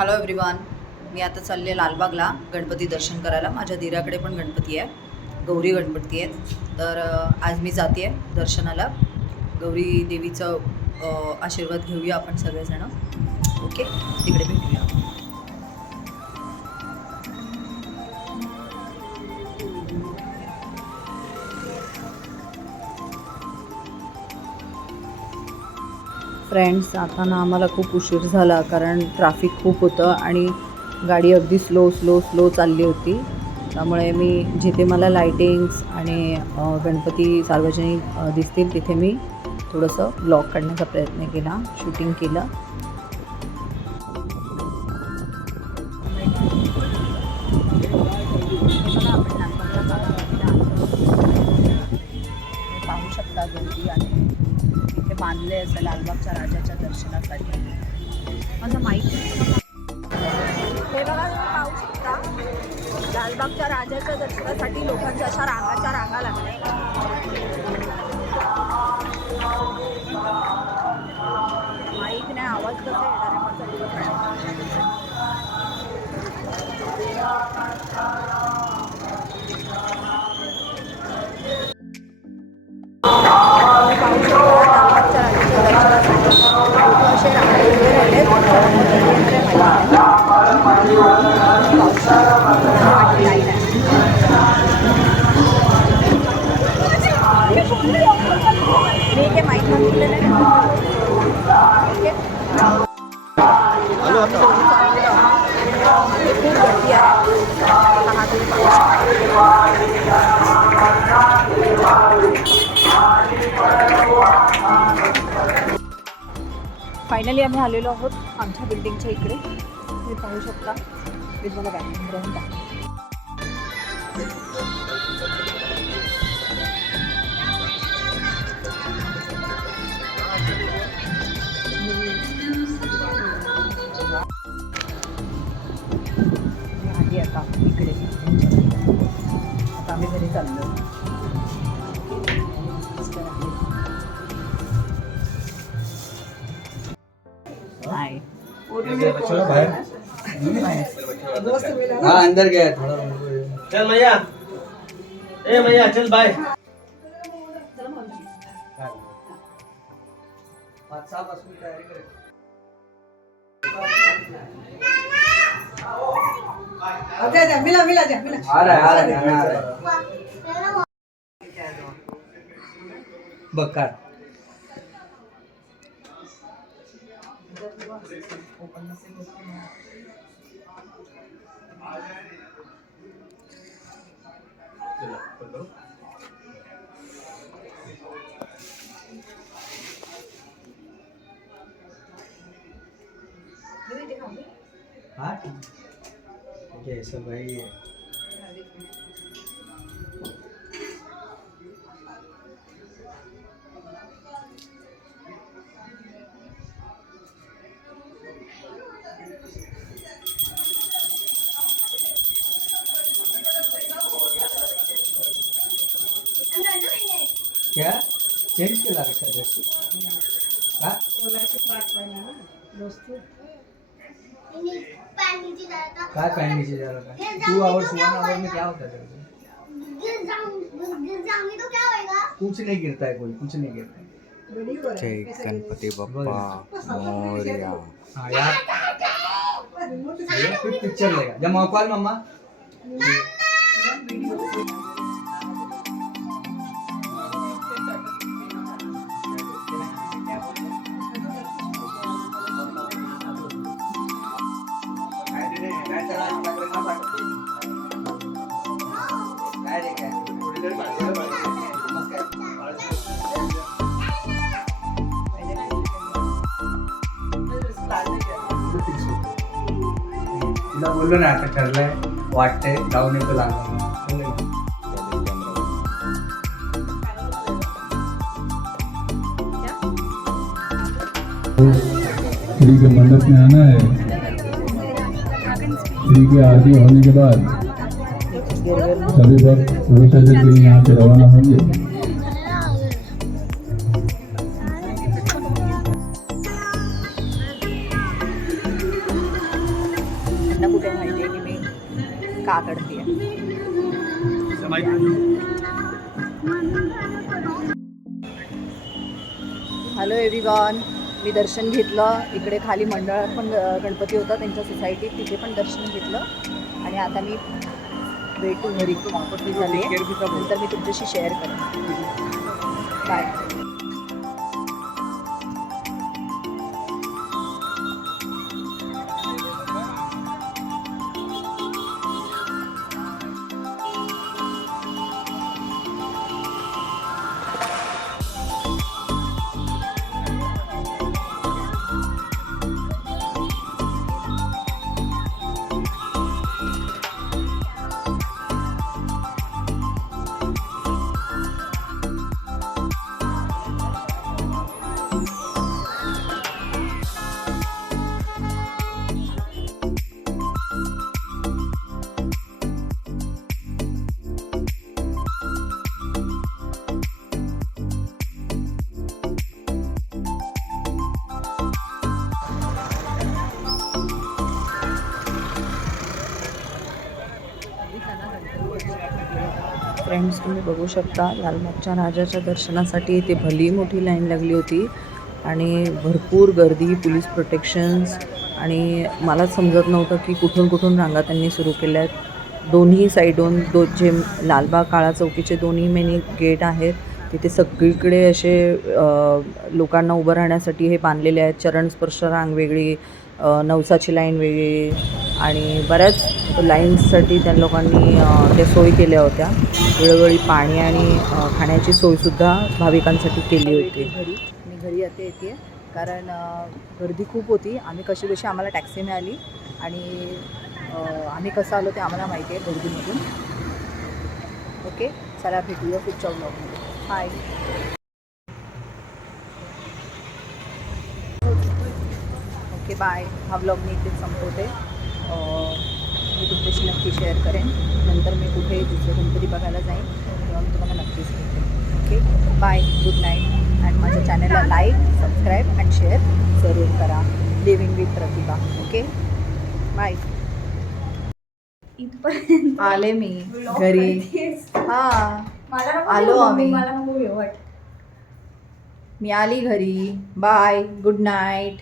Hello everyone. मी आता चालले लालबागला गणपती दर्शन करायला. माझ्या दिराकडे पण गणपती आहे, गौरी गणपती आहेत. तर आज मी जाते आहे दर्शनाला. गौरी देवीचं आशीर्वाद घेऊया आपण सगळेजण. ओके, तिकडे भेटूया. फ्रेंड्स, आता ना आम्हाला खूप उशीर झाला कारण ट्रॅफिक खूप होतं आणि गाडी अगदी स्लो चालली होती. त्यामुळे मी जिथे मला लायटिंग्स आणि गणपती सार्वजनिक दिसतील तिथे मी थोडंसं ब्लॉग काढण्याचा प्रयत्न केला, शूटिंग केलं. पाहू शकता गर्दी आहे इथे बांधले असं लालबागच्या राजाच्या दर्शनासाठी. माझं माईक हे बघा, तुम्ही पाहू शकता लालबागच्या राजाच्या दर्शनासाठी लोकांच्या अशा रांगा लागल्या. माईक नाही, आवाज कसा येणार आहे माझा. फायनली आम्ही आलेलो आहोत आमच्या बिल्डिंगच्या इकडे. तुम्ही पाहू शकता. मी तुम्हाला बॅकग्राऊंड राहून दाखवते. आली आता इकडे. आता आम्ही घरी चाललो. हाँ अंदर गया थोड़ा. चल भैया, ए भैया चल बाय. 5-6 पासून तयारी कर. मिला आ रहा है. बकार हाँ ये सब भाई है. क्या चेंज केला का ड्रेस? का काय पहन नीचे जा रहा था? 2 आवर्स 1 आवर में क्या होता है? तो क्या होएगा? कुछ नहीं गिरता है, कोई कुछ नहीं गिरता है. जय गणपती बाप्पा मोरया. हाँ यार, ये कुछ पिक्चर लेगा जब मौका मम्मा. तिला बोललो ना आता ठरलंय, वाटतंय जाऊन येतो लागलं. श्री के मंडप में आना है. श्री की आरती होने के बाद सभी भक्त विसर्जन के लिए यहाँ से रवाना होंगे. त्यांना कुठे माहिती आहे की मी का काढते हॅलो एव्हरीवन, मी दर्शन घेतलं. इकडे खाली मंडळात पण गणपती होता त्यांच्या सोसायटीत, तिथे पण दर्शन घेतलं आणि आता मी भेटू घरी मोठी झाली आहे. नंतर मी तुमच्याशी शेअर करेन. बाय. फ्रेंड्स, तुम्ही बघू शकता लालबागच्या राजाच्या दर्शनासाठी इथे भली मोठी लाईन लागली होती आणि भरपूर गर्दी, पोलीस प्रोटेक्शन्स आणि मलाच समजत नव्हतं की कुठून कुठून रांगा त्यांनी सुरू केल्या आहेत. दोन्ही साईडून जे लालबाग काळा चौकीचे दोन्ही मेन गेट आहेत तिथे सगळीकडे असे लोकांना उभं राहण्यासाठी हे बांधलेले आहेत. चरणस्पर्श रांग वेगळी, नवसाची लाईन वेगळी आणि बऱ्याच लाईन्ससाठी त्या लोकांनी त्या सोयी केल्या होत्या. वेळोवेळी पाणी आणि खाण्याची सोयसुद्धा भाविकांसाठी केली होती. मी घरी येते कारण गर्दी खूप होती. आम्ही कशी आम्हाला टॅक्सी मिळाली आणि आम्ही कसं आलो ते आम्हाला माहिती आहे गर्दीमधून. ओके, चला भेटूया पुढच्या ब्लॉगमध्ये. हाय. Okay bye. हा ब्लॉग मी इथेच संपवते. मी तुमच्याशी नक्की शेअर करेन. नंतर मी कुठे दुसरे गणपती बघायला जाईन तेव्हा मी तुम्हाला नक्कीच भेटेन. Okay bye, good night. आणि माझ्या चॅनलला लाईक, सबस्क्राईब अँड शेअर जरूर करा. Living with Pratibha. Okay bye. इथपर्यंत आले मी घरी. हां, आलो आम्ही. मला नको मी आली घरी. Bye, good night.